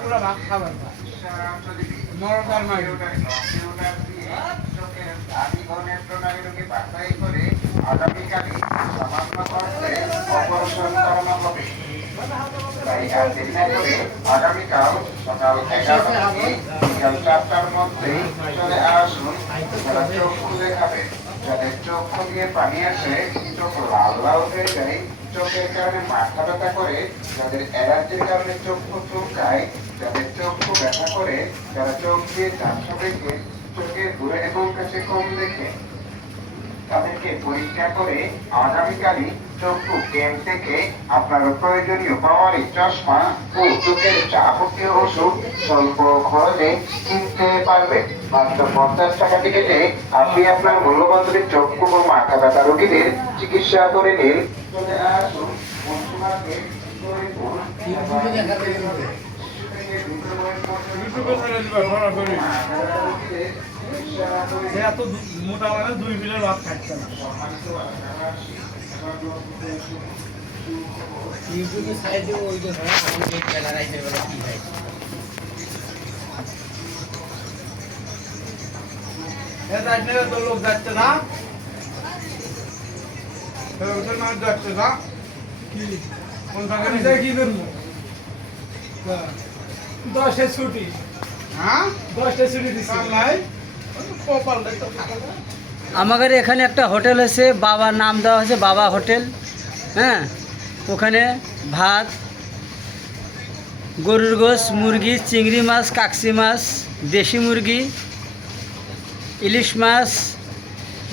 পুরো ভাত খাবার নরদার নয় আমি ঘনের প্রণালী রোগী বাছাই করে আগামীকালই সামান্য খরচে অপারেশন করানো হবে। তাই আর দেরি না করে আগামীকাল সকাল 11টা থেকে বিকাল 4টার মধ্যে চলে আসুন। যারা চক্ষু দেখাবে, যাদের চক্ষু দিয়ে পানি আসে, চোখ লাল লাল হয়ে যায়, চোখের কারণে মাথা ব্যথা করে, যাদের অ্যালার্জির কারণে চক্ষু চুলকায়, যাদের চক্ষু ব্যথা করে, যারা চোখ দিয়ে ঝাপসা দেখে, চোখের দূরে এবং কাছে কম দেখে, তাদেরকে পরীক্ষা করে আগামীকালই চক্ষু ক্যাম্প থেকে আপনার প্রয়োজনীয় পাওয়ারি চশমা ও চোখের যাবতীয় ওষুধ স্বল্প খরচে কিনতে পারবেন। মাত্র 50 টাকা টিকেটে আপনি আপনার মূল্যবান চক্ষু ও মাথা ব্যথা রোগীদের চিকিৎসা করে নিন। চলে আসুন মনসুমাকে এত মোটা মানে 2 মিলিয়ন ভাত খাচ্ছে না। ইউটিউবে সাইডে ওই যে হয় আমি যে ক্যামেরা রাইতে বলে কি হয় এটা আপনারা তো লোক যাচ্ছে না, ওদের মানুষ যাচ্ছে না কি কোন জায়গায় কি করবো 10 ছুটি। হ্যাঁ 10 ছুটি দিচ্ছি নাই কপাল দেখো। আমাদের এখানে একটা হোটেল আছে, বাবার নাম দেওয়া হয়েছে বাবা হোটেল। হ্যাঁ, ওখানে ভাত, গরুর গোশ, মুরগি, চিংড়ি মাছ, কাকসি মাছ, দেশি মুরগি, ইলিশ মাছ,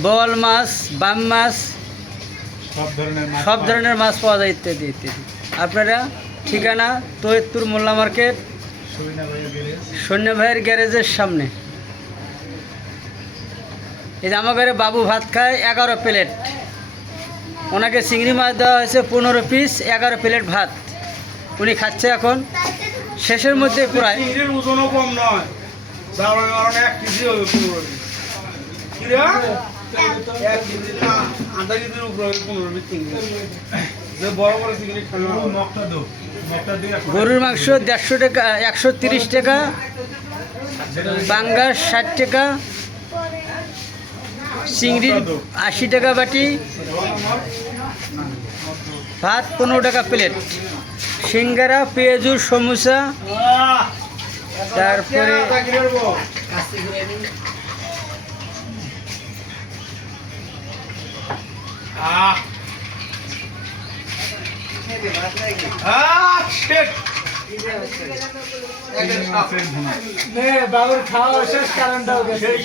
বোয়াল মাছ, বাম মাছ, সব ধরনের মাছ পাওয়া যায় ইত্যাদি ইত্যাদি। আপনারা ঠিকানা তৈয়দপুর মোল্লা মার্কেট, সৈন্য ভাইয়ের গ্যারেজের সামনে। এই যে আমার ঘরে বাবু ভাত খায় 11 প্লেট, ওনাকে চিংড়ি মাছ দেওয়া হয়েছে 15 পিস, 11 প্লেট ভাত উনি খাচ্ছে এখন। শেষের মধ্যে প্রায় চিংড়ির ওজনও কম নয়, দাঁড়ানোর কারণে 1 কেজি হবে পুরো। কি রে 1 কেজি না আধা কেজির উপরে 15 পিস চিংড়ি। যে বড় বড় চিংড়ি খালো নকটা দাও, নকটা দিয়ে গরুর মাংস 150 টাকা, 130 টাকা, পাঙ্গাস 60 টাকা, চিংড়ি 80 টাকা বাটি, ভাত 15 টাকা প্লেট, সিঙ্গারা, পেঁয়াজুর, সমোসা, তারপরে বাবুর খাওয়া শেষ কারণটা সেই